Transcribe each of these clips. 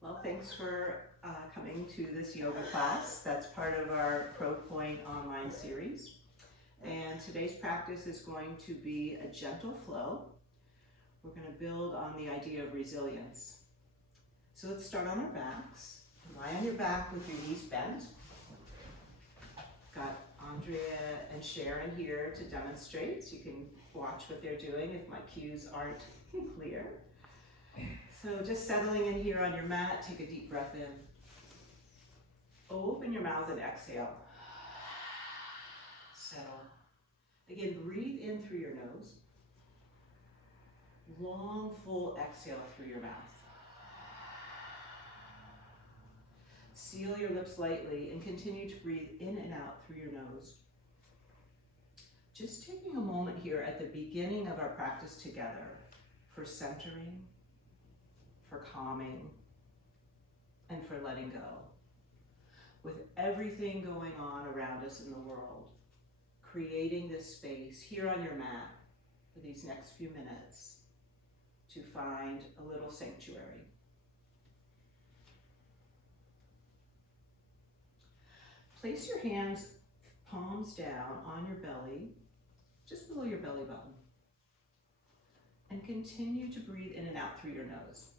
Well, thanks for coming to this yoga class. That's part of our ProPoint online series. And today's practice is going to be a gentle flow. We're going to build on the idea of resilience. So let's start on our backs. Lie on your back with your knees bent. Got Andrea and Sharon here to demonstrate, so you can watch what they're doing if my cues aren't clear. So just settling in here on your mat, take a deep breath in. Open your mouth and exhale. Settle. Again, breathe in through your nose. Long, full exhale through your mouth. Seal your lips lightly and continue to breathe in and out through your nose. Just taking a moment here at the beginning of our practice together for centering, for calming, and for letting go. With everything going on around us in the world, creating this space here on your mat for these next few minutes to find a little sanctuary. Place your hands, palms down on your belly, just below your belly button. And continue to breathe in and out through your nose.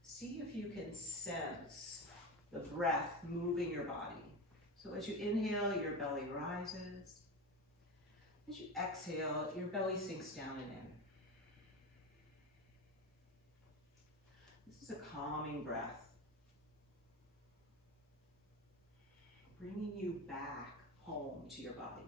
See if you can sense the breath moving your body. So as you inhale, your belly rises. As you exhale, your belly sinks down and in. This is a calming breath, bringing you back home to your body.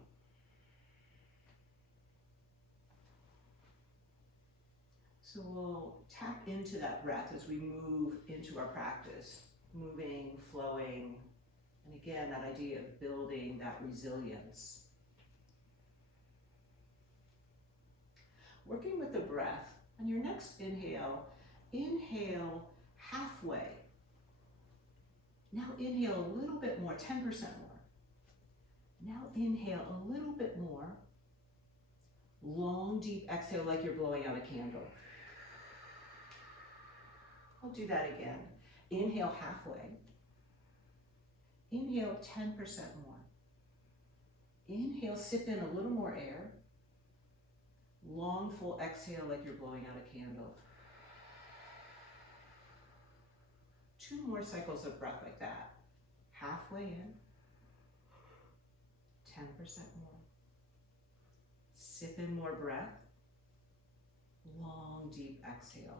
So we'll tap into that breath as we move into our practice, moving, flowing, and again, that idea of building that resilience. Working with the breath, on your next inhale, inhale halfway. Now inhale a little bit more, 10% more. Now inhale a little bit more. Long, deep exhale like you're blowing out a candle. I'll do that again. Inhale halfway. Inhale 10% more. Inhale, sip in a little more air. Long, full exhale like you're blowing out a candle. 2 more cycles of breath like that. Halfway in. 10% more. Sip in more breath. Long, deep exhale.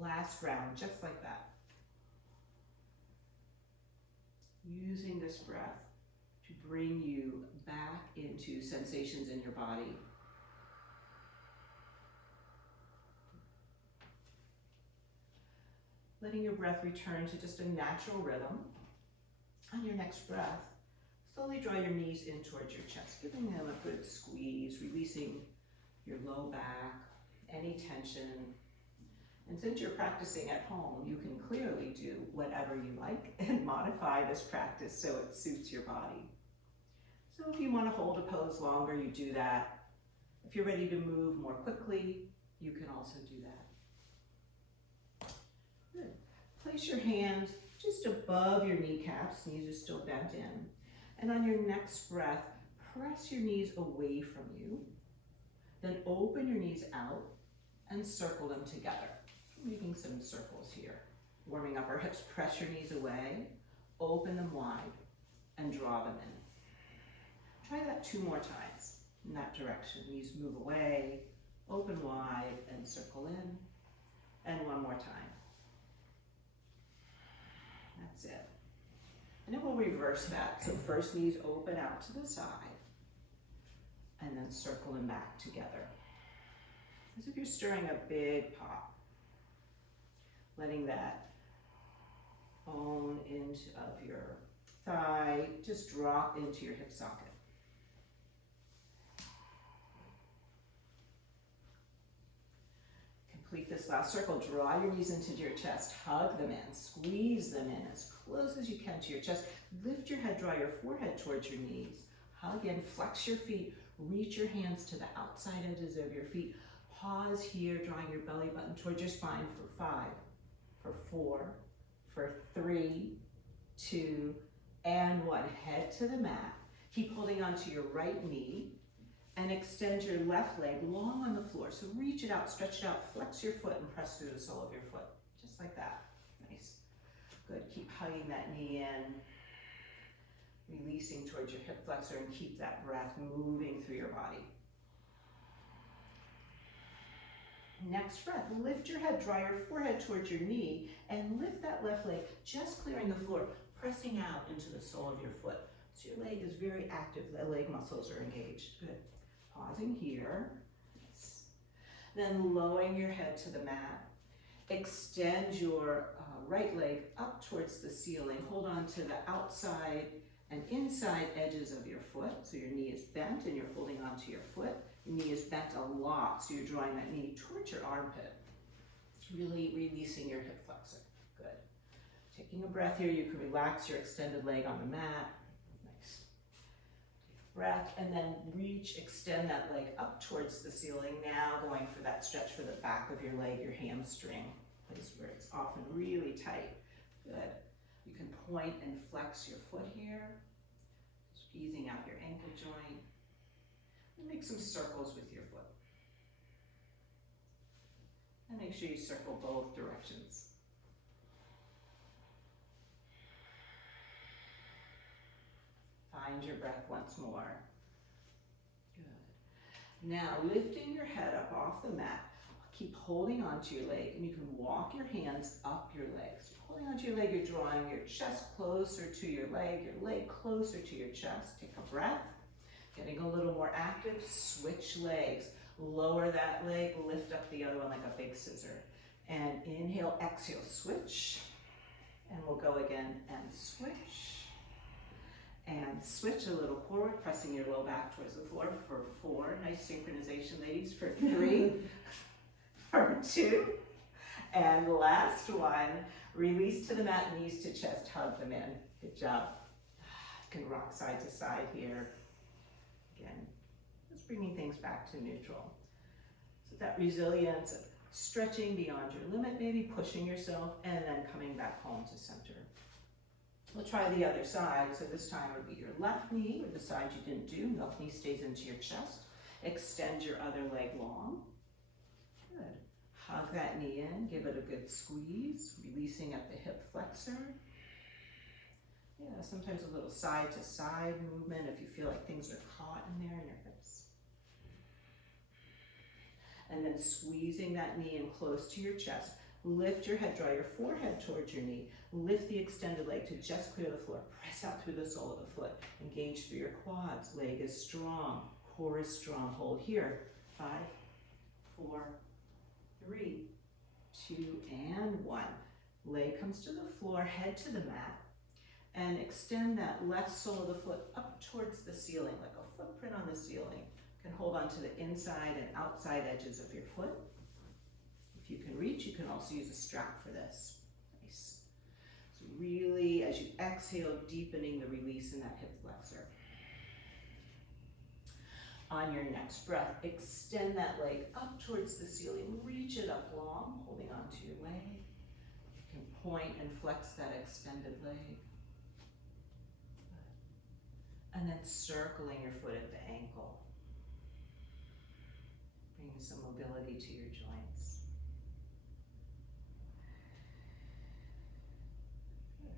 Last round, just like that. Using this breath to bring you back into sensations in your body. Letting your breath return to just a natural rhythm. On your next breath, slowly draw your knees in towards your chest, giving them a good squeeze, releasing your low back, any tension. And since you're practicing at home, you can clearly do whatever you like and modify this practice so it suits your body. So if you want to hold a pose longer, you do that. If you're ready to move more quickly, you can also do that. Good. Place your hands just above your kneecaps, knees are still bent in. And on your next breath, press your knees away from you. Then open your knees out and circle them together. Making some circles here. Warming up our hips, press your knees away, open them wide, and draw them in. Try that 2 more times in that direction. Knees move away, open wide, and circle in. And 1 more time. That's it. And then we'll reverse that. So first knees open out to the side, and then circle them back together. As if you're stirring a big pot. Letting that bone of your thigh just drop into your hip socket. Complete this last circle. Draw your knees into your chest. Hug them in. Squeeze them in as close as you can to your chest. Lift your head. Draw your forehead towards your knees. Hug in. Flex your feet. Reach your hands to the outside edges of your feet. Pause here, drawing your belly button towards your spine for 5, for 4, for 3, 2, and 1. Head to the mat. Keep holding onto your right knee and extend your left leg long on the floor. So reach it out, stretch it out, flex your foot and press through the sole of your foot. Just like that. Nice. Good. Keep hugging that knee in. Releasing towards your hip flexor and keep that breath moving through your body. Next breath, lift your head, draw your forehead towards your knee, and lift that left leg, just clearing the floor, pressing out into the sole of your foot. So your leg is very active, the leg muscles are engaged. Good. Pausing here. Then lowering your head to the mat. Extend your right leg up towards the ceiling. Hold on to the outside and inside edges of your foot. So your knee is bent and you're holding onto your foot. Your knee is bent a lot, so you're drawing that knee towards your armpit. Really releasing your hip flexor. Good. Taking a breath here, you can relax your extended leg on the mat. Nice. Take a breath and then reach, extend that leg up towards the ceiling. Now going for that stretch for the back of your leg, your hamstring, place where it's often really tight. Good. You can point and flex your foot here, just easing out your ankle joint. And make some circles with your foot. And make sure you circle both directions. Find your breath once more. Good. Now lifting your head up off the mat. Keep holding onto your leg, and you can walk your hands up your legs. Holding onto your leg, you're drawing your chest closer to your leg closer to your chest. Take a breath. Getting a little more active, switch legs. Lower that leg, lift up the other one like a big scissor. And inhale, exhale, switch. And we'll go again and switch. And switch a little forward, pressing your low back towards the floor for 4. Nice synchronization, ladies, for 3, for 2. And last one, release to the mat, knees to chest, hug them in. Good job. You can rock side to side here. Again, just bringing things back to neutral. So that resilience of stretching beyond your limit, maybe pushing yourself, and then coming back home to center. We'll try the other side. So this time would be your left knee, or the side you didn't do. Left knee stays into your chest. Extend your other leg long. Good. Hug that knee in, give it a good squeeze, releasing at the hip flexor. Yeah, sometimes a little side to side movement if you feel like things are caught in there in your hips. And then squeezing that knee in close to your chest. Lift your head, draw your forehead towards your knee. Lift the extended leg to just clear the floor. Press out through the sole of the foot. Engage through your quads. Leg is strong. Core is strong. Hold here. 5, 4, 3, 2, and 1. Leg comes to the floor, head to the mat. And extend that left sole of the foot up towards the ceiling, like a footprint on the ceiling. You can hold on to the inside and outside edges of your foot. If you can reach, you can also use a strap for this. Nice. So really, as you exhale, deepening the release in that hip flexor. On your next breath, extend that leg up towards the ceiling. Reach it up long, holding onto your leg. You can point and flex that extended leg. And then circling your foot at the ankle. Bringing some mobility to your joints. Good.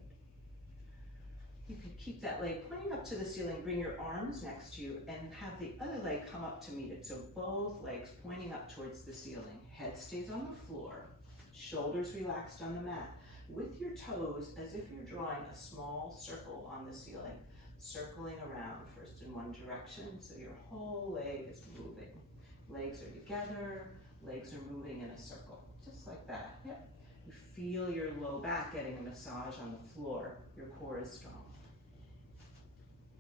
You could keep that leg pointing up to the ceiling, bring your arms next to you, and have the other leg come up to meet it. So both legs pointing up towards the ceiling. Head stays on the floor, shoulders relaxed on the mat. With your toes, as if you're drawing a small circle on the ceiling. Circling around first in one direction, so your whole leg is moving. Legs are together, legs are moving in a circle, just like that. Yep. You feel your low back getting a massage on the floor. Your core is strong.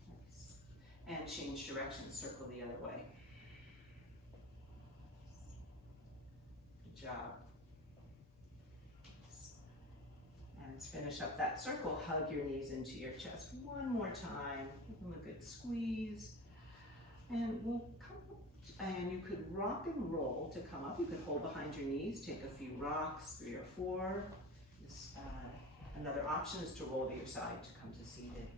Nice. And change direction, circle the other way. Good job. Let's finish up that circle. Hug your knees into your chest one more time. Give them a good squeeze. And we'll come up, and you could rock and roll to come up. You could hold behind your knees, take a few rocks, 3 or 4. Another option is to roll to your side to come to seated.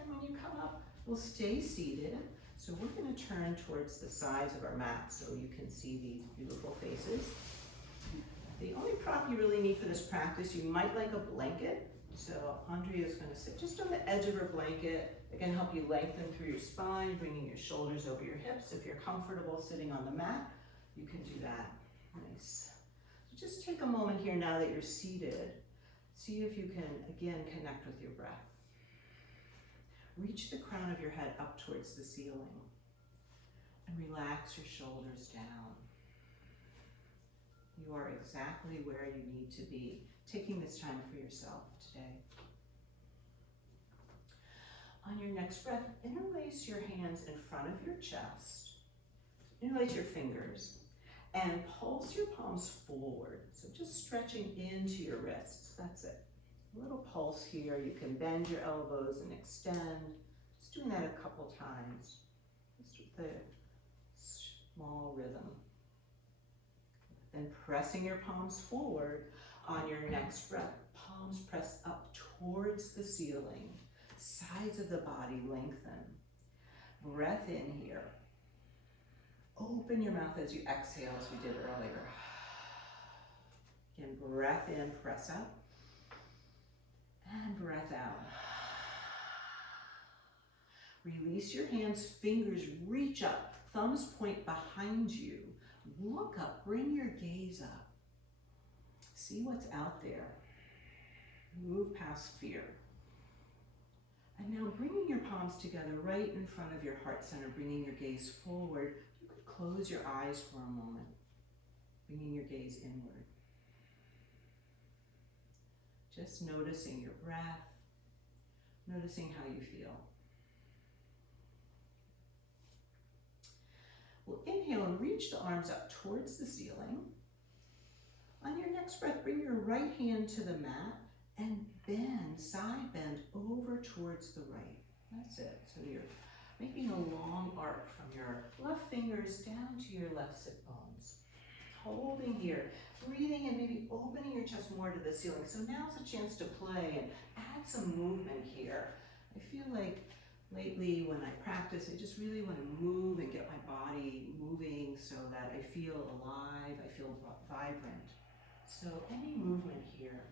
And when you come up, we'll stay seated. So we're going to turn towards the sides of our mat so you can see these beautiful faces. The only prop you really need for this practice, you might like a blanket. So Andrea is going to sit just on the edge of her blanket. It can help you lengthen through your spine, bringing your shoulders over your hips. If you're comfortable sitting on the mat, you can do that. Nice. So just take a moment here now that you're seated. See if you can, again, connect with your breath. Reach the crown of your head up towards the ceiling and relax your shoulders down. You are exactly where you need to be, taking this time for yourself today. On your next breath, interlace your hands in front of your chest. Interlace your fingers and pulse your palms forward. So just stretching into your wrists, that's it. A little pulse here. You can bend your elbows and extend. Just doing that a couple times, just with a small rhythm. Then pressing your palms forward. On your next breath, palms press up towards the ceiling. Sides of the body lengthen. Breath in here. Open your mouth as you exhale, as we did earlier. Again, breath in, press up. And breath out. Release your hands, fingers reach up, thumbs point behind you. Look up, bring your gaze up. See what's out there. Move past fear. And now bringing your palms together right in front of your heart center, bringing your gaze forward. You could close your eyes for a moment, bringing your gaze inward. Just noticing your breath, noticing how you feel. We'll inhale and reach the arms up towards the ceiling. On your next breath, bring your right hand to the mat and bend, side bend over towards the right. That's it. So you're making a long arc from your left fingers down to your left sit bones. Holding here, breathing and maybe opening your chest more to the ceiling. So now's a chance to play and add some movement here. I feel like lately when I practice, I just really want to move and get my body moving so that I feel alive, I feel vibrant. So any movement here.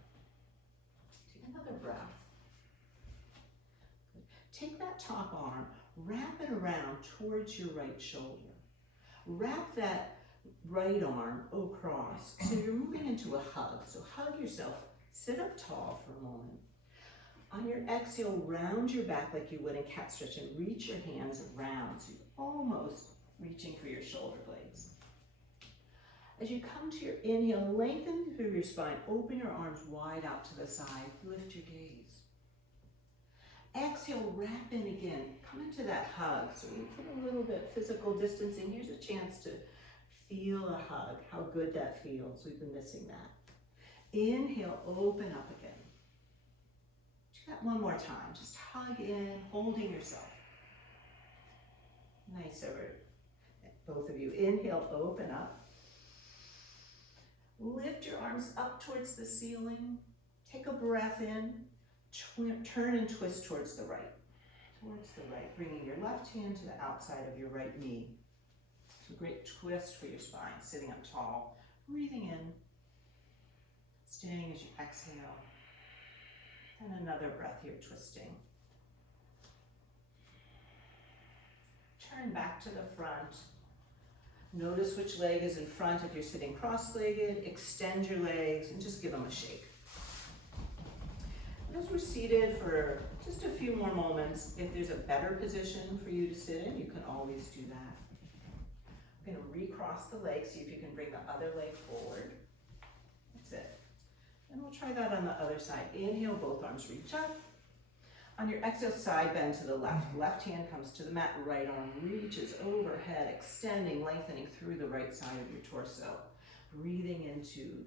Take another breath. Take that top arm, wrap it around towards your right shoulder. Wrap that right arm across. So you're moving into a hug. So hug yourself, sit up tall for a moment. On your exhale, round your back like you would in cat stretch and reach your hands around. So you're almost reaching for your shoulder blades. As you come to your inhale, lengthen through your spine, open your arms wide out to the side, lift your gaze. Exhale, wrap in again, come into that hug. So you put a little bit physical distancing. Here's a chance to feel a hug, how good that feels. We've been missing that. Inhale, open up again. Do that one more time. Just hug in, holding yourself. Nice over both of you. Inhale, open up. Lift your arms up towards the ceiling. Take a breath in. Turn and twist towards the right. Towards the right. Bringing your left hand to the outside of your right knee. So great twist for your spine. Sitting up tall. Breathing in. Staying as you exhale. And another breath here, twisting. Turn back to the front. Notice which leg is in front if you're sitting cross-legged. Extend your legs and just give them a shake. As we're seated for just a few more moments, if there's a better position for you to sit in, you can always do that. I'm going to recross the leg, see if you can bring the other leg forward. That's it. And we'll try that on the other side. Inhale, both arms reach up. On your exhale, side bend to the left. Left hand comes to the mat, right arm reaches overhead, extending, lengthening through the right side of your torso. Breathing into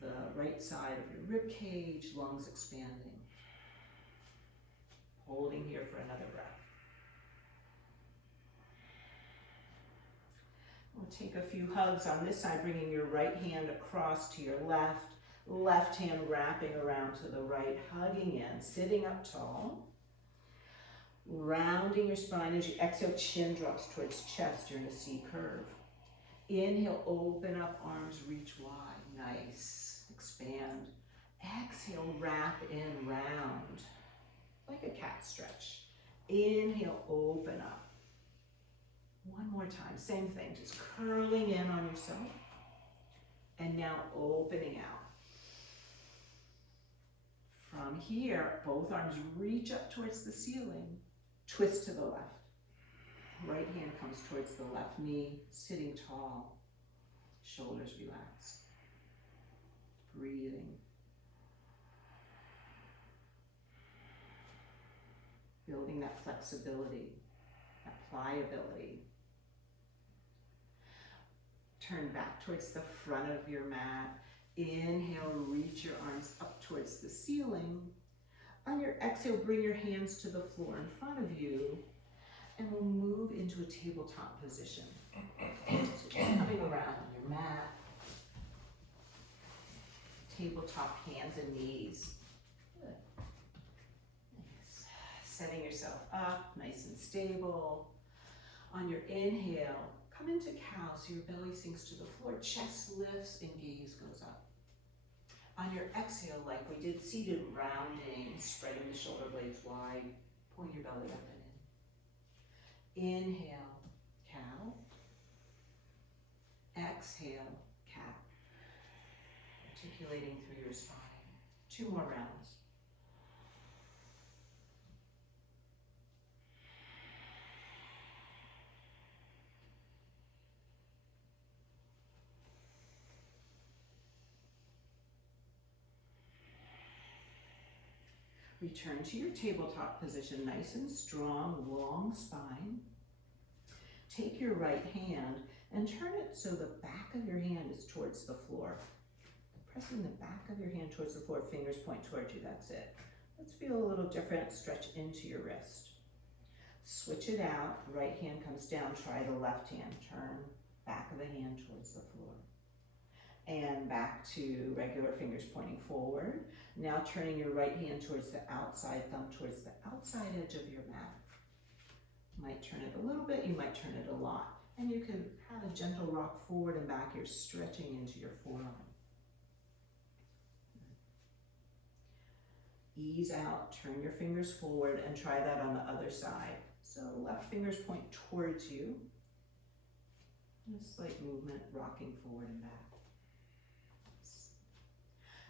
the right side of your rib cage, lungs expanding. Holding here for another breath. take a few hugs on this side, bringing your right hand across to your left, left hand wrapping around to the right, hugging in, sitting up tall. Rounding your spine as you exhale, chin drops towards chest. You're in a C curve. Inhale, open up, arms reach wide. Nice. Expand. Exhale, wrap in round, like a cat stretch. Inhale, open up. One more time, same thing, just curling in on yourself. And now opening out. From here, both arms reach up towards the ceiling. Twist to the left. Right hand comes towards the left knee, sitting tall. Shoulders relaxed. Breathing. Building that flexibility, that pliability. Turn back towards the front of your mat. Inhale, reach your arms up towards the ceiling. On your exhale, bring your hands to the floor in front of you, and we'll move into a tabletop position. So just coming around on your mat. Tabletop, hands and knees. Good. Nice. Setting yourself up, nice and stable. On your inhale, come into cow so your belly sinks to the floor, chest lifts and gaze goes up. On your exhale, like we did seated, rounding, spreading the shoulder blades wide, pull your belly up and in. Inhale, cow. Exhale, cat. Articulating through your spine. 2 more rounds. Return to your tabletop position, nice and strong, long spine. Take your right hand and turn it so the back of your hand is towards the floor. Pressing the back of your hand towards the floor, fingers point towards you, that's it. Let's feel a little different, stretch into your wrist. Switch it out, right hand comes down, try the left hand, turn back of the hand towards the floor. And back to regular fingers pointing forward. Now turning your right hand towards the outside, thumb towards the outside edge of your mat. You might turn it a little bit, you might turn it a lot. And you can have a gentle rock forward and back. You're stretching into your forearm. Ease out, turn your fingers forward and try that on the other side. So left fingers point towards you. And a slight movement, rocking forward and back.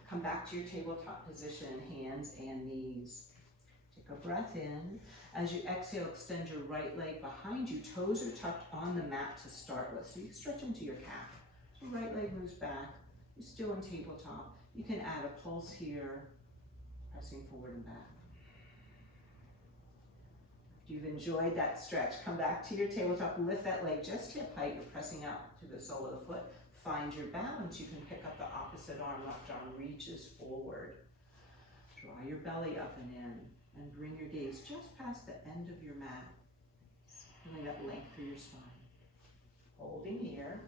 Come back to your tabletop position, hands and knees. Take a breath in. As you exhale, extend your right leg behind you. Toes are tucked on the mat to start with. So you stretch into your calf. So right leg moves back. You're still in tabletop. You can add a pulse here, pressing forward and back. If you've enjoyed that stretch, come back to your tabletop. Lift that leg just hip height. You're pressing out to the sole of the foot. Find your balance. You can pick up the opposite arm. Left arm reaches forward. Draw your belly up and in, and bring your gaze just past the end of your mat. Feeling that length through your spine. Holding here.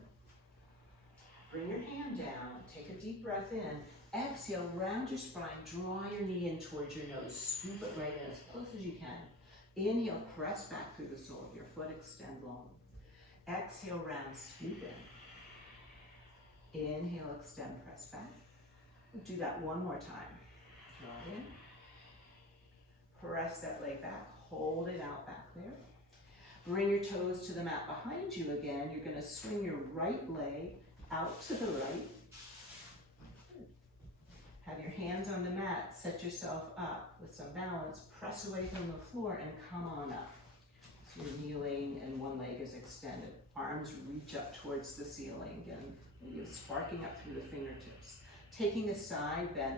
Bring your hand down. Take a deep breath in. Exhale, round your spine. Draw your knee in towards your nose. Scoop it right in as close as you can. Inhale, press back through the sole of your foot. Extend long. Exhale, round, scoop in. Inhale, extend, press back. We'll do that one more time. Draw in. Press that leg back. Hold it out back there. Bring your toes to the mat behind you again. You're going to swing your right leg out to the right. Have your hands on the mat. Set yourself up with some balance. Press away from the floor and come on up. So you're kneeling and one leg is extended. Arms reach up towards the ceiling. Again, maybe sparking up through the fingertips. Taking a side bend,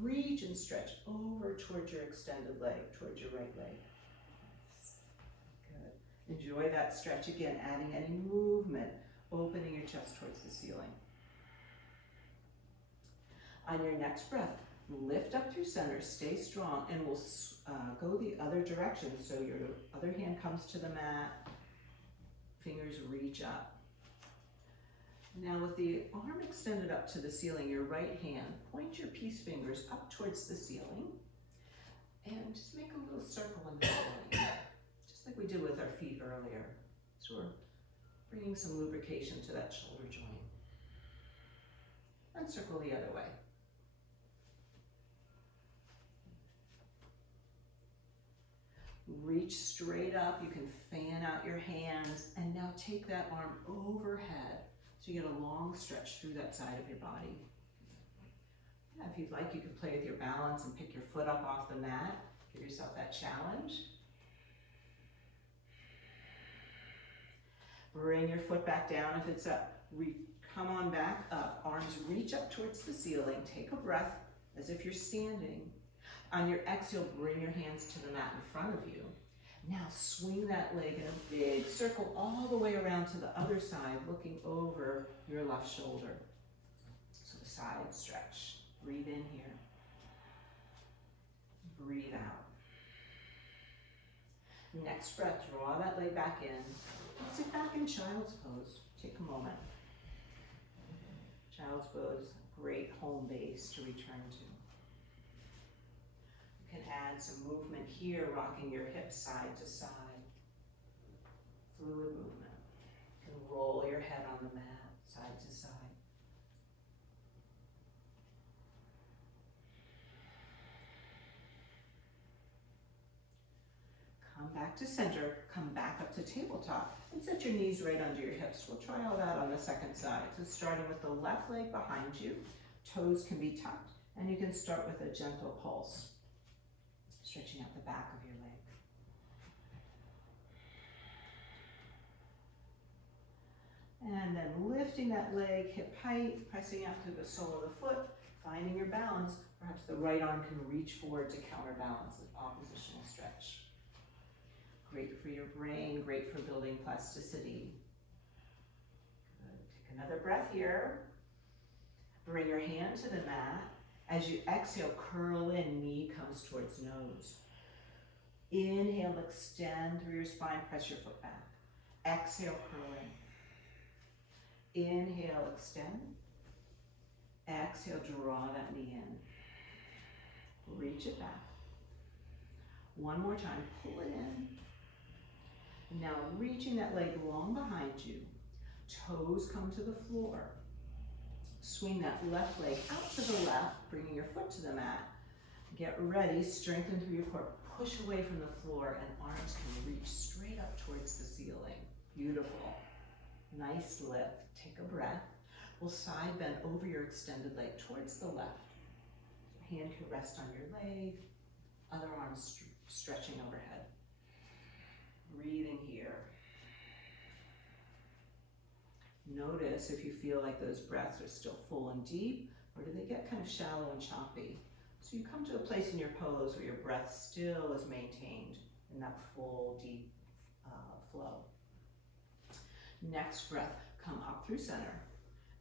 reach and stretch over towards your extended leg, towards your right leg. Good. Enjoy that stretch again, adding any movement, opening your chest towards the ceiling. On your next breath, lift up through center, stay strong, and we'll go the other direction. So your other hand comes to the mat, fingers reach up. Now with the arm extended up to the ceiling, your right hand, point your peace fingers up towards the ceiling and just make a little circle in the belly, just like we did with our feet earlier. So we're bringing some lubrication to that shoulder joint. And circle the other way. Reach straight up, you can fan out your hands, and now take that arm overhead so you get a long stretch through that side of your body. Yeah, if you'd like, you can play with your balance and pick your foot up off the mat. Give yourself that challenge. Bring your foot back down if it's up. Come on back up, arms reach up towards the ceiling. Take a breath as if you're standing. On your exhale, bring your hands to the mat in front of you. Now swing that leg in a big circle all the way around to the other side, looking over your left shoulder. So the side stretch. Breathe in here. Breathe out. Next breath, draw that leg back in. And sit back in child's pose. Take a moment. Child's pose, great home base to return to. You can add some movement here, rocking your hips side to side. Fluid movement. You can roll your head on the mat, side to side. Come back to center, come back up to tabletop, and set your knees right under your hips. We'll try all that on the second side. So starting with the left leg behind you, toes can be tucked, and you can start with a gentle pulse, stretching out the back of your leg. And then lifting that leg hip height, pressing out through the sole of the foot, finding your balance. Perhaps the right arm can reach forward to counterbalance, an oppositional stretch. Great for your brain, great for building plasticity. Good. Take another breath here. Bring your hand to the mat. As you exhale, curl in, knee comes towards nose. Inhale, extend through your spine, press your foot back. Exhale, curl in. Inhale, extend. Exhale, draw that knee in. Reach it back. One more time, pull it in. Now reaching that leg long behind you, toes come to the floor. Swing that left leg out to the left, bringing your foot to the mat. Get ready, strengthen through your core, push away from the floor, and arms can reach straight up towards the ceiling. Beautiful. Nice lift. Take a breath. We'll side bend over your extended leg towards the left. Hand can rest on your leg, other arm stretching overhead. Breathing here. Notice if you feel like those breaths are still full and deep, or do they get kind of shallow and choppy? So you come to a place in your pose where your breath still is maintained in that full, deep flow. Next breath, come up through center.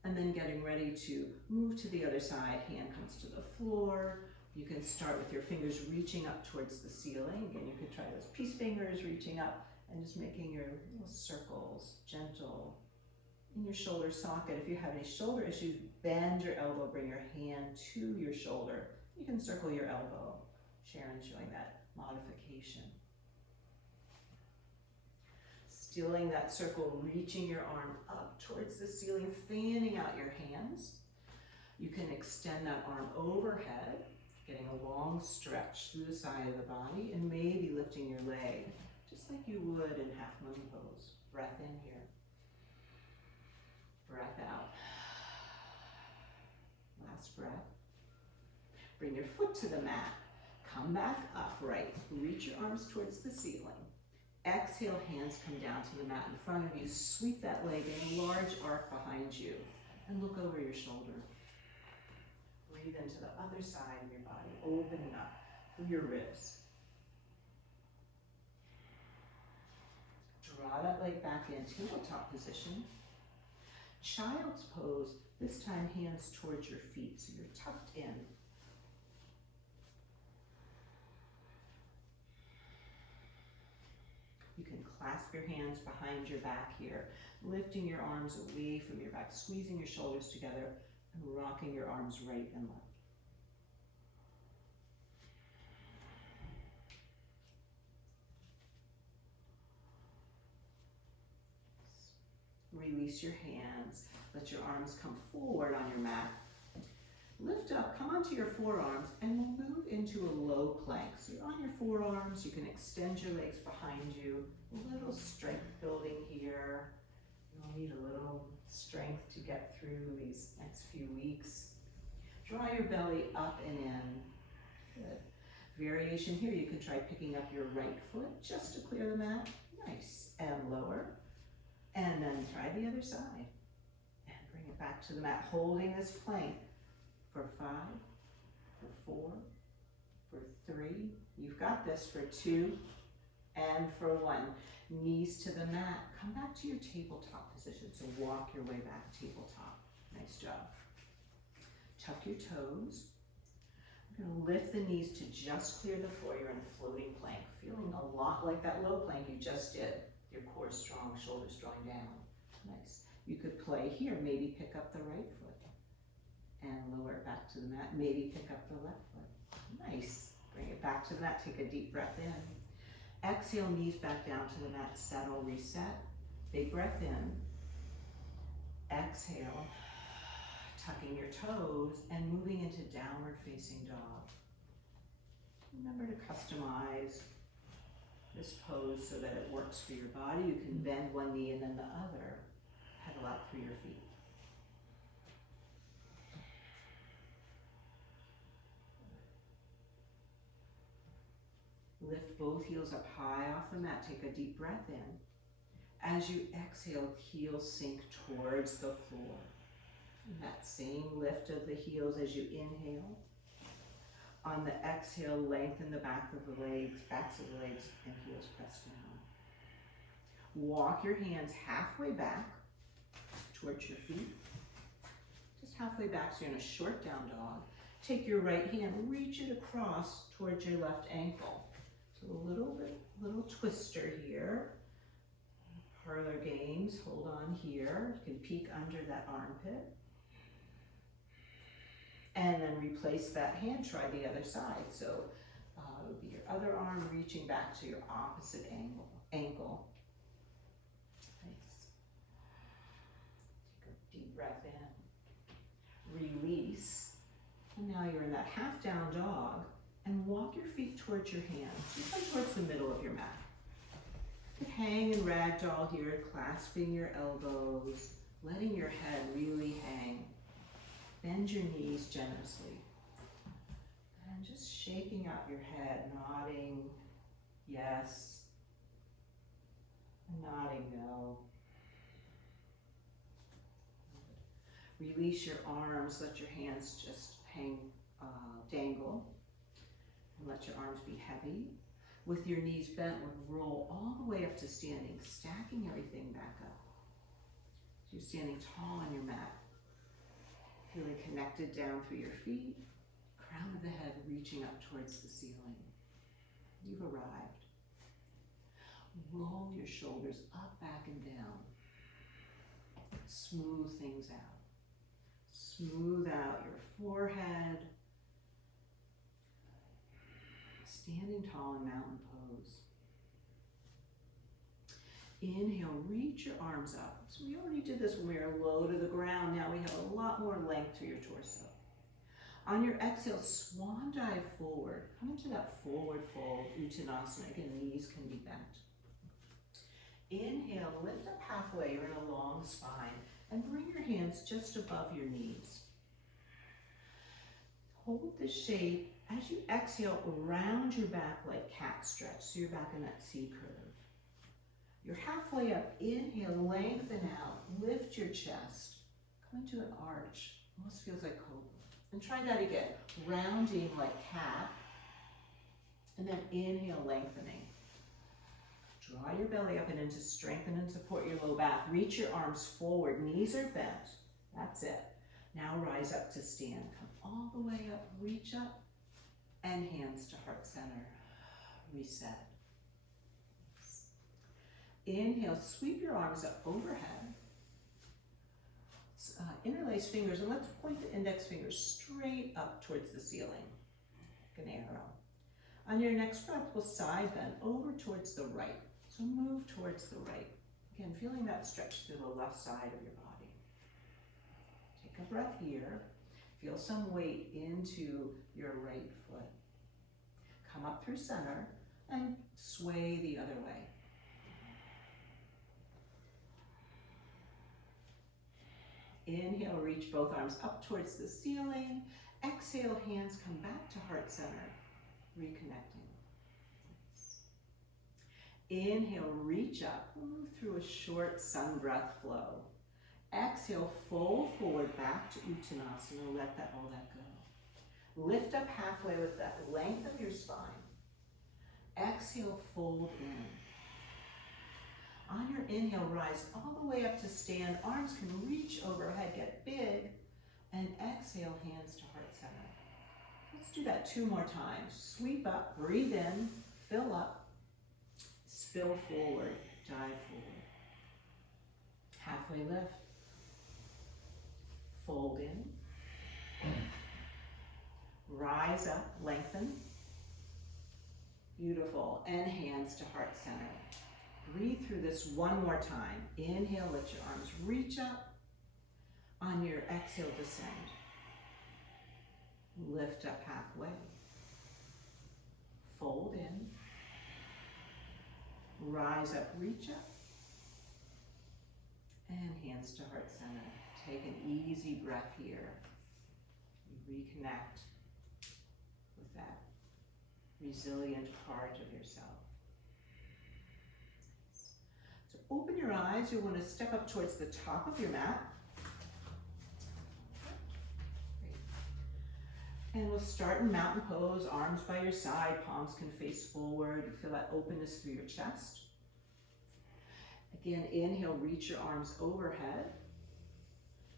And then getting ready to move to the other side, hand comes to the floor. You can start with your fingers reaching up towards the ceiling. Again, you could try those peace fingers reaching up and just making your little circles, gentle, in your shoulder socket. If you have any shoulder issues, bend your elbow, bring your hand to your shoulder. You can circle your elbow. Sharon showing that modification. Stealing that circle, reaching your arm up towards the ceiling, fanning out your hands. You can extend that arm overhead, getting a long stretch through the side of the body, and maybe lifting your leg, just like you would in half moon pose. Breath in here. Breath out. Last breath. Bring your foot to the mat. Come back upright. Reach your arms towards the ceiling. Exhale, hands come down to the mat in front of you. Sweep that leg in a large arc behind you and look over your shoulder. Breathe into the other side of your body, opening up through your ribs. Draw that leg back in, tabletop position. Child's pose, this time hands towards your feet, so you're tucked in. You can clasp your hands behind your back here, lifting your arms away from your back, squeezing your shoulders together, and rocking your arms right and left. Release your hands. Let your arms come forward on your mat. Lift up, come onto your forearms, and we'll move into a low plank. So you're on your forearms, you can extend your legs behind you. A little strength building here. You'll need a little strength to get through these next few weeks. Draw your belly up and in. Good. Variation here, you can try picking up your right foot just to clear the mat. Nice. And lower. And then try the other side. And bring it back to the mat, holding this plank for 5, for 4, for 3. You've got this for 2, and for 1. Knees to the mat. Come back to your tabletop position. So walk your way back, tabletop. Nice job. Tuck your toes. You're going to lift the knees to just clear the floor. You're in a floating plank, feeling a lot like that low plank you just did. Your core strong, shoulders drawing down. Nice. You could play here, maybe pick up the right foot and lower it back to the mat. Maybe pick up the left foot. Nice. Bring it back to the mat. Take a deep breath in. Exhale, knees back down to the mat. Settle, reset. Big breath in. Exhale, tucking your toes and moving into downward facing dog. Remember to customize this pose so that it works for your body. You can bend one knee and then the other. Pedal out through your feet. Lift both heels up high off the mat. Take a deep breath in. As you exhale, heels sink towards the floor. And that same lift of the heels as you inhale. On the exhale, lengthen the back of the legs, backs of the legs, and heels press down. Walk your hands halfway back towards your feet. Just halfway back, so you're in a short down dog. Take your right hand, reach it across towards your left ankle. So a little twister here. Parlor games, hold on here. You can peek under that armpit. And then replace that hand, try the other side. So it would be your other arm reaching back to your opposite ankle. Nice. Take a deep breath in. Release. And now you're in that half down dog. And walk your feet towards your hands. You come towards the middle of your mat. You can hang in ragdoll here, clasping your elbows, letting your head really hang. Bend your knees generously. And just shaking out your head, nodding yes, nodding no. Release your arms, let your hands just hang, dangle. And let your arms be heavy. With your knees bent, we'll roll all the way up to standing, stacking everything back up. So you're standing tall on your mat. Feeling connected down through your feet, crown of the head reaching up towards the ceiling. You've arrived. Roll your shoulders up, back, and down. Smooth things out. Smooth out your forehead. Standing tall in mountain pose. Inhale, reach your arms up. So we already did this when we were low to the ground. Now we have a lot more length to your torso. On your exhale, swan dive forward. Come into that forward fold, Uttanasana. Again, knees can be bent. Inhale, lift up halfway. You're in a long spine. And bring your hands just above your knees. Hold this shape. As you exhale, round your back like cat stretch. So you're back in that C curve. You're halfway up. Inhale, lengthen out. Lift your chest. Come into an arch. Almost feels like Cobra. And try that again. Rounding like cat. And then inhale, lengthening. Draw your belly up and in to strengthen and support your low back. Reach your arms forward. Knees are bent. That's it. Now rise up to stand. Come all the way up. Reach up. And hands to heart center. Reset. Inhale, sweep your arms up overhead. Interlace fingers, and let's point the index fingers straight up towards the ceiling, like an arrow. On your next breath, we'll side bend over towards the right. So move towards the right. Again, feeling that stretch through the left side of your body. Take a breath here. Feel some weight into your right foot. Come up through center and sway the other way. Inhale, reach both arms up towards the ceiling. Exhale, hands come back to heart center, reconnecting. Inhale, reach up, move through a short sun breath flow. Exhale, fold forward back to Uttanasana, let all that go. Lift up halfway with that length of your spine. Exhale, fold in. On your inhale, rise all the way up to stand. Arms can reach overhead, get big, and exhale, hands to heart center. Let's do that 2 more times. Sweep up, breathe in, fill up, spill forward, dive forward. Halfway lift. Fold in. Rise up, lengthen. Beautiful, and hands to heart center. Breathe through this 1 more time. Inhale, let your arms reach up. On your exhale, descend. Lift up halfway. Fold in. Rise up, reach up. And hands to heart center. Take an easy breath here. Reconnect with that resilient part of yourself. So open your eyes. You'll want to step up towards the top of your mat. Great. And we'll start in mountain pose, arms by your side, palms can face forward. You feel that openness through your chest. Again, inhale, reach your arms overhead.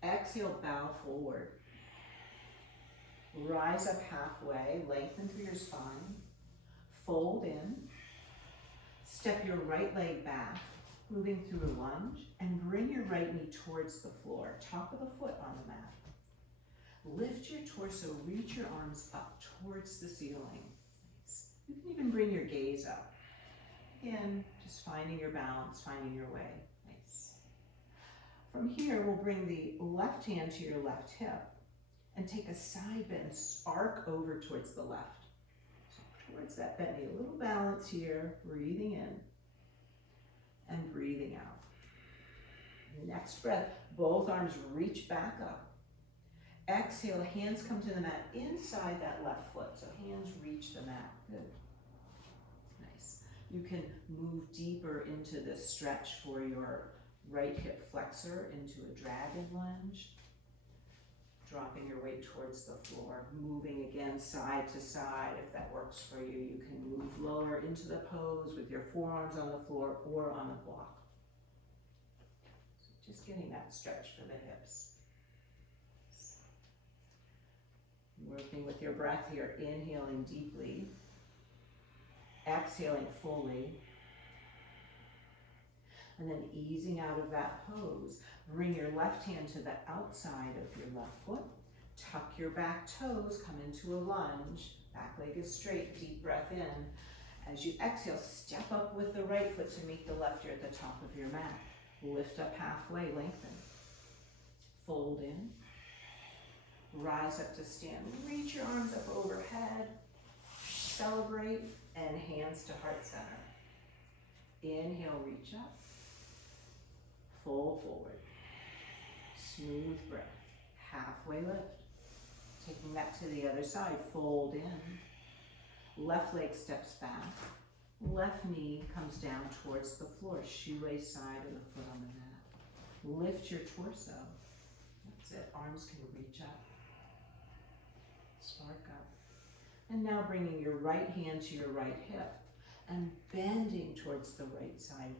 Exhale, bow forward. Rise up halfway, lengthen through your spine. Fold in. Step your right leg back, moving through a lunge, and bring your right knee towards the floor, top of the foot on the mat. Lift your torso, reach your arms up towards the ceiling. Nice. You can even bring your gaze up. Again, just finding your balance, finding your way. Nice. From here, we'll bring the left hand to your left hip and take a side bend, arc over towards the left. So towards that bend, a little balance here, breathing in and breathing out. Next breath, both arms reach back up. Exhale, hands come to the mat inside that left foot. So hands reach the mat. Good. Nice. You can move deeper into this stretch for your right hip flexor into a dragon lunge. Dropping your weight towards the floor. Moving again side to side. If that works for you, you can move lower into the pose with your forearms on the floor or on a block. So just getting that stretch for the hips. Working with your breath here, inhaling deeply, exhaling fully, and then easing out of that pose. Bring your left hand to the outside of your left foot, tuck your back toes, come into a lunge, back leg is straight, deep breath in. As you exhale, step up with the right foot to meet the left ear at the top of your mat. Lift up halfway, lengthen. Fold in. Rise up to stand. Reach your arms up overhead. Celebrate, and hands to heart center. Inhale, reach up. Fold forward. Smooth breath. Halfway lift. Taking that to the other side. Fold in. Left leg steps back. Left knee comes down towards the floor. Shoelace side of the foot on the mat. Lift your torso. That's it. Arms can reach up. Spark up. And now bringing your right hand to your right hip and bending towards the right side.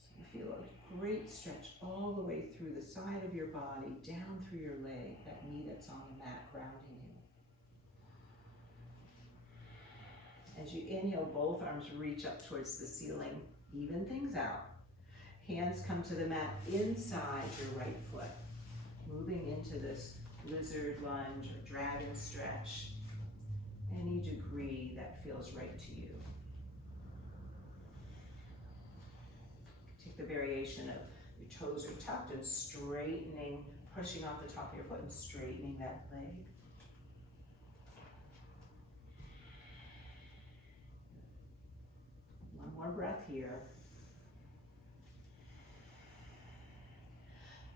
So you feel a great stretch all the way through the side of your body, down through your leg, that knee that's on the mat grounding you. As you inhale, both arms reach up towards the ceiling, Even things out. Hands come to the mat inside your right foot. Moving into this lizard lunge or dragon stretch. Any degree that feels right to you. Take the variation of your toes are tucked and straightening, pushing off the top of your foot and straightening that leg. One more breath here.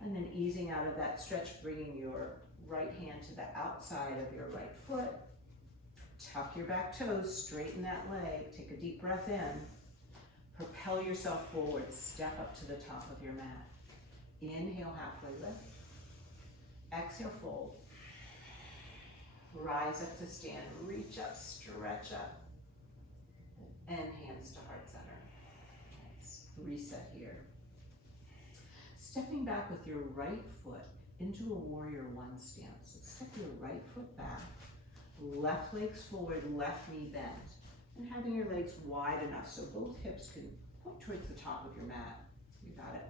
And then easing out of that stretch, bringing your right hand to the outside of your right foot. Tuck your back toes, straighten that leg, take a deep breath in. Propel yourself forward, step up to the top of your mat. Inhale, halfway lift. Exhale, fold. Rise up to stand, reach up, stretch up. And hands to heart center. Nice. Reset here. Stepping back with your right foot into a warrior one stance. So step your right foot back, left legs forward, left knee bent. And having your legs wide enough so both hips can point towards the top of your mat. You got it.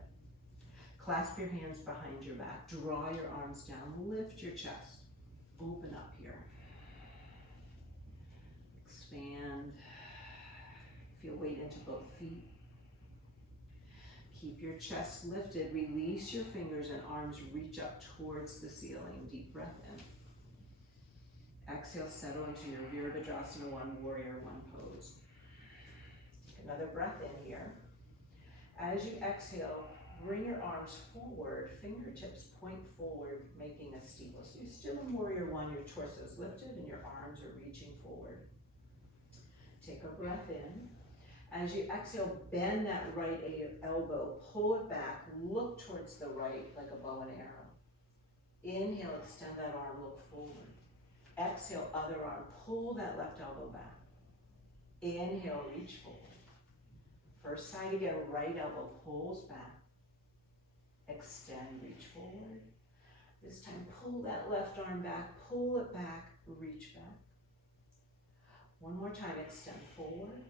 Clasp your hands behind your back. Draw your arms down. Lift your chest. Open up here. Expand. Feel weight into both feet. Keep your chest lifted. Release your fingers and arms reach up towards the ceiling. Deep breath in. Exhale, settle into your Virabhadrasana 1, Warrior 1 pose. Take another breath in here. As you exhale, bring your arms forward, fingertips point forward, making a steeple. So you're still in Warrior 1, your torso is lifted and your arms are reaching forward. Take a breath in. As you exhale, bend that right elbow, pull it back, look towards the right like a bow and arrow. Inhale, extend that arm, look forward. Exhale, other arm, pull that left elbow back. Inhale, reach forward. First side again, right elbow pulls back. Extend, reach forward. This time, pull that left arm back, pull it back, reach back. One more time, extend forward.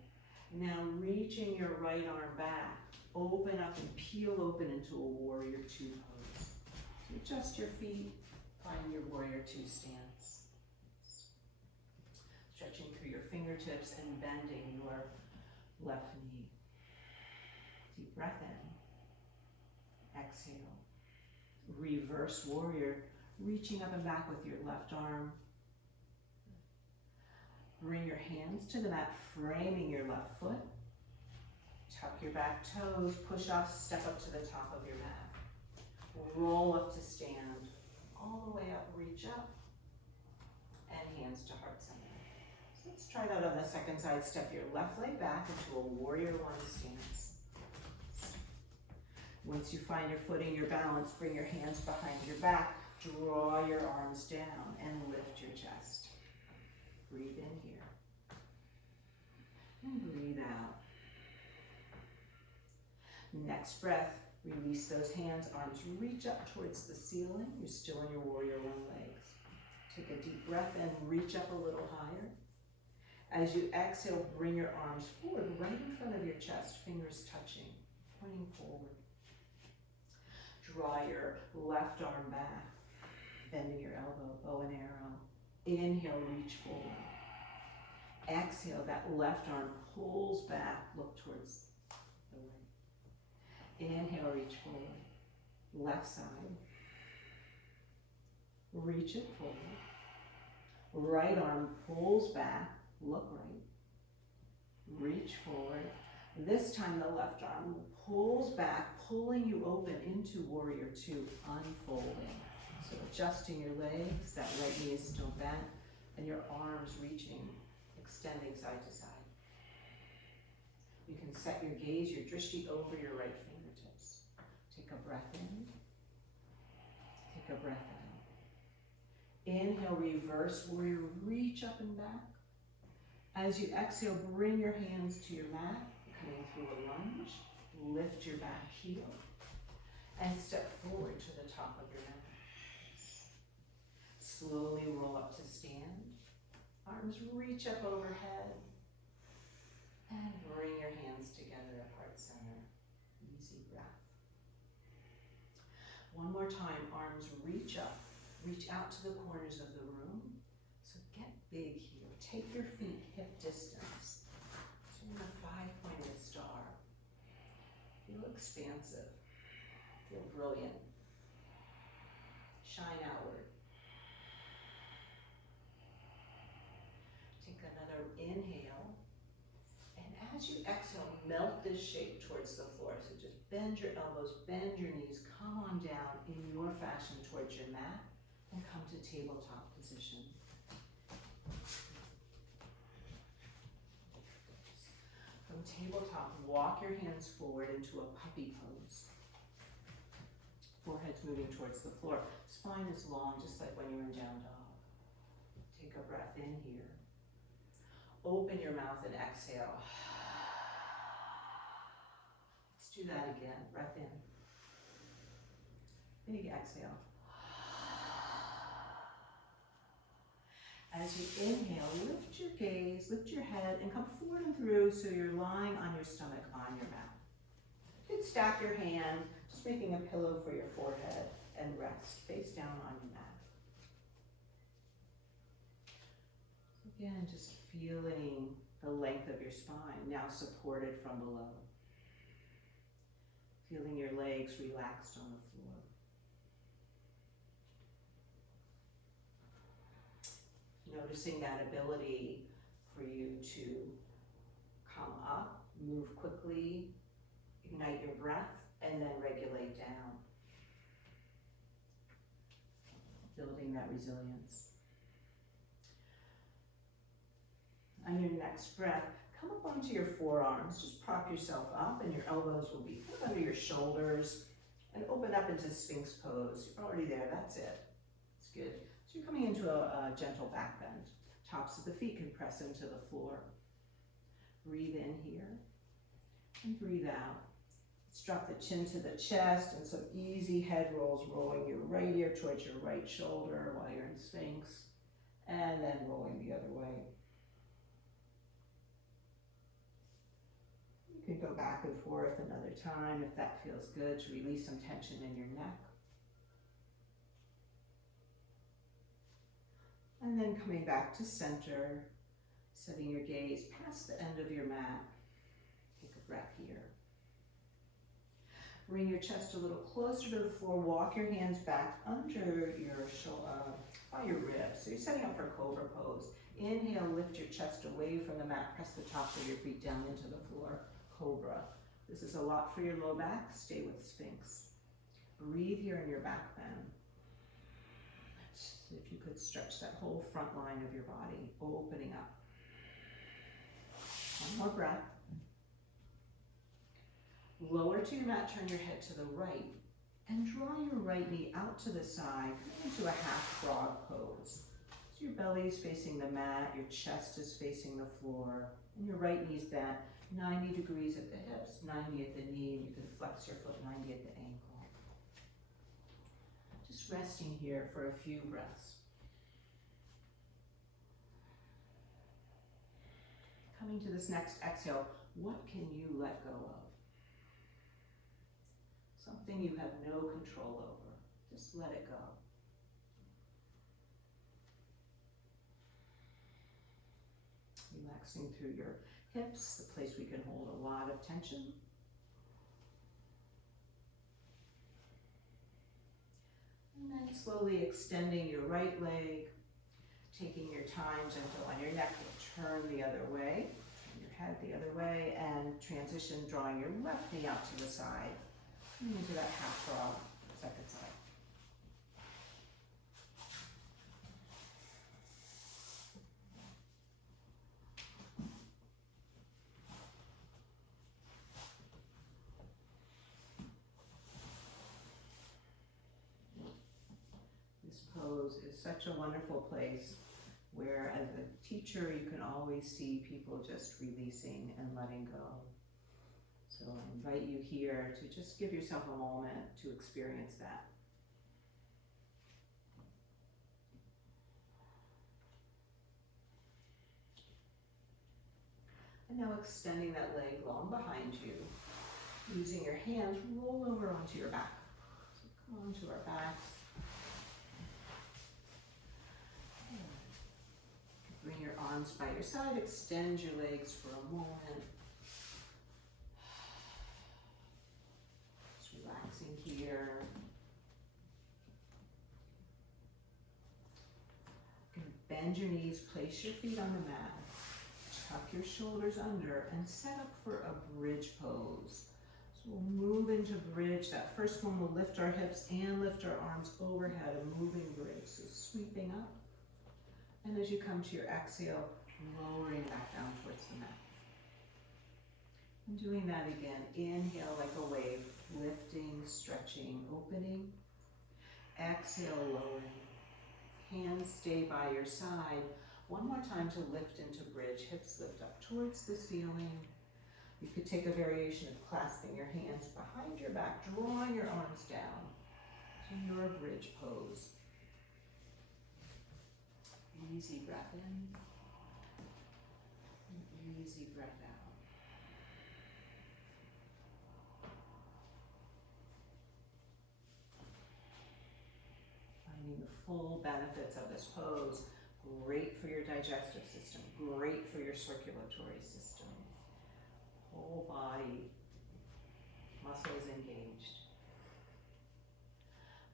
Now reaching your right arm back, open up and peel open into a Warrior 2 pose. So adjust your feet, find your Warrior 2 stance. Stretching through your fingertips and bending your left knee. Deep breath in. Exhale. Reverse warrior, reaching up and back with your left arm. Bring your hands to the mat, framing your left foot. Tuck your back toes, push off, step up to the top of your mat. Roll up to stand, all the way up, reach up, and hands to heart center. So let's try that on the second side. Step your left leg back into a Warrior 1 stance. Once you find your footing, your balance, bring your hands behind your back, draw your arms down, and lift your chest. Breathe in here. And breathe out. Next breath, release those hands, arms reach up towards the ceiling. You're still in your Warrior 1 legs. Take a deep breath in, reach up a little higher. As you exhale, bring your arms forward, right in front of your chest, fingers touching, pointing forward. Draw your left arm back, bending your elbow, bow and arrow. Inhale, reach forward. Exhale, that left arm pulls back, look towards the right. Inhale, reach forward. Left side. Reach it forward. Right arm pulls back, look right. Reach forward. This time the left arm pulls back, pulling you open into Warrior 2, unfolding. So adjusting your legs, that right knee is still bent, and your arms reaching, extending side to side. You can set your gaze, your drishti over your right fingertips. Take a breath in. Take a breath out. Inhale, reverse warrior, reach up and back. As you exhale, bring your hands to your mat, coming through a lunge. Lift your back heel and step forward to the top of your mat. Slowly roll up to stand. Arms reach up overhead and bring your hands together at heart center. Easy breath. One more time, arms reach up. Reach out to the corners of the room. So get big here. Take your feet hip distance. So you're in a 5-pointed star. Feel expansive. Feel brilliant. Shine outward. Take another inhale. And as you exhale, melt this shape towards the floor. So just bend your elbows, bend your knees, come on down in your fashion towards your mat, and come to tabletop position. From tabletop, walk your hands forward into a puppy pose. Forehead's moving towards the floor. Spine is long, just like when you're in down dog. Take a breath in here. Open your mouth and exhale. Let's do that again. Breath in. Big exhale. As you inhale, lift your gaze, lift your head, and come forward and through so you're lying on your stomach on your mat. You can stack your hands, just making a pillow for your forehead, and rest face down on your mat. Again, just feeling the length of your spine, now supported from below. Feeling your legs relaxed on the floor. Noticing that ability for you to come up, move quickly, ignite your breath, and then regulate down. Building that resilience. On your next breath, come up onto your forearms. Just prop yourself up and your elbows will be put under your shoulders and open up into Sphinx pose. You're already there, that's it. It's good. So you're coming into a gentle back bend. Tops of the feet can press into the floor. Breathe in here and breathe out. Let's drop the chin to the chest and some easy head rolls, rolling your right ear towards your right shoulder while you're in Sphinx, and then rolling the other way. You can go back and forth another time if that feels good to release some tension in your neck. And then coming back to center, setting your gaze past the end of your mat. Take a breath here. Bring your chest a little closer to the floor. Walk your hands back under your shoulder, by your ribs. So you're setting up for Cobra Pose. Inhale, lift your chest away from the mat. Press the tops of your feet down into the floor. Cobra. This is a lot for your low back. Stay with Sphinx. Breathe here in your back bend. If you could stretch that whole front line of your body, opening up. One more breath. Lower to your mat, turn your head to the right, and draw your right knee out to the side into a half frog pose. So your belly is facing the mat, your chest is facing the floor, and your right knee's bent 90 degrees at the hips, 90 at the knee, and you can flex your foot 90 at the ankle. Just resting here for a few breaths. Coming to this next exhale, what can you let go of? Something you have no control over. Just let it go. Relaxing through your hips, the place we can hold a lot of tension. And then slowly extending your right leg, taking your time, gentle on your neck, turn the other way, turn your head the other way, and transition, drawing your left knee out to the side, and into that half frog, second side. This pose is such a wonderful place where, as a teacher, you can always see people just releasing and letting go. So I invite you here to just give yourself a moment to experience that. And now extending that leg long behind you. Using your hands, roll over onto your back. So come onto our backs. Bring your arms by your side, extend your legs for a moment. Just relaxing here. You can bend your knees, place your feet on the mat, tuck your shoulders under, and set up for a bridge pose. So we'll move into bridge. That first one will lift our hips and lift our arms overhead, a moving bridge. So sweeping up. And as you come to your exhale, lowering back down towards the mat. And doing that again. Inhale like a wave, lifting, stretching, opening. Exhale, lowering. Hands stay by your side. One more time to lift into bridge. Hips lift up towards the ceiling. You could take a variation of clasping your hands behind your back, drawing your arms down to your bridge pose. Easy breath in, and easy breath out. Finding the full benefits of this pose. Great for your digestive system, great for your circulatory system. Whole body, muscles engaged.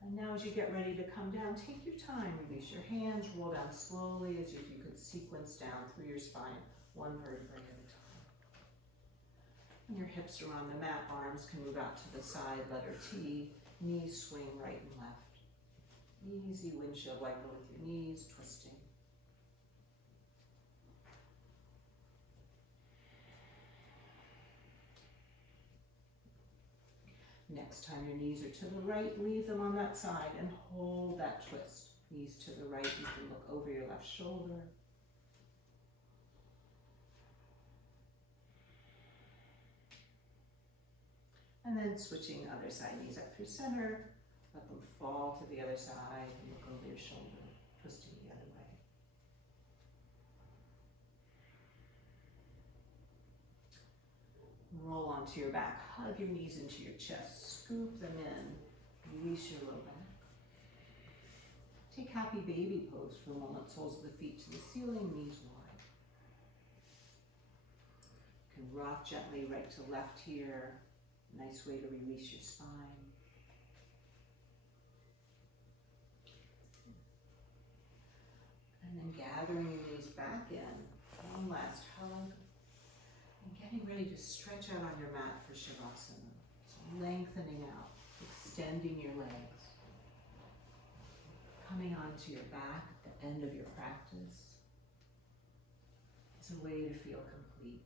And now as you get ready to come down, take your time, release your hands, roll down slowly as if you could sequence down through your spine, one vertebrae at a time. When your hips are on the mat, arms can move out to the side, letter T, knees swing right and left. Easy windshield wiper with your knees, twisting. Next time your knees are to the right, leave them on that side and hold that twist. Knees to the right, you can look over your left shoulder. And then switching the other side, knees up through center, let them fall to the other side, and look over your shoulder, twisting the other way. Roll onto your back, hug your knees into your chest, scoop them in, release your low back. Take happy baby pose for a moment, soles of the feet to the ceiling, knees wide. You can rock gently right to left here, nice way to release your spine. And then gathering your knees back in, one last hug. Getting ready to stretch out on your mat for Shavasana. So lengthening out, extending your legs. Coming onto your back at the end of your practice is a way to feel complete.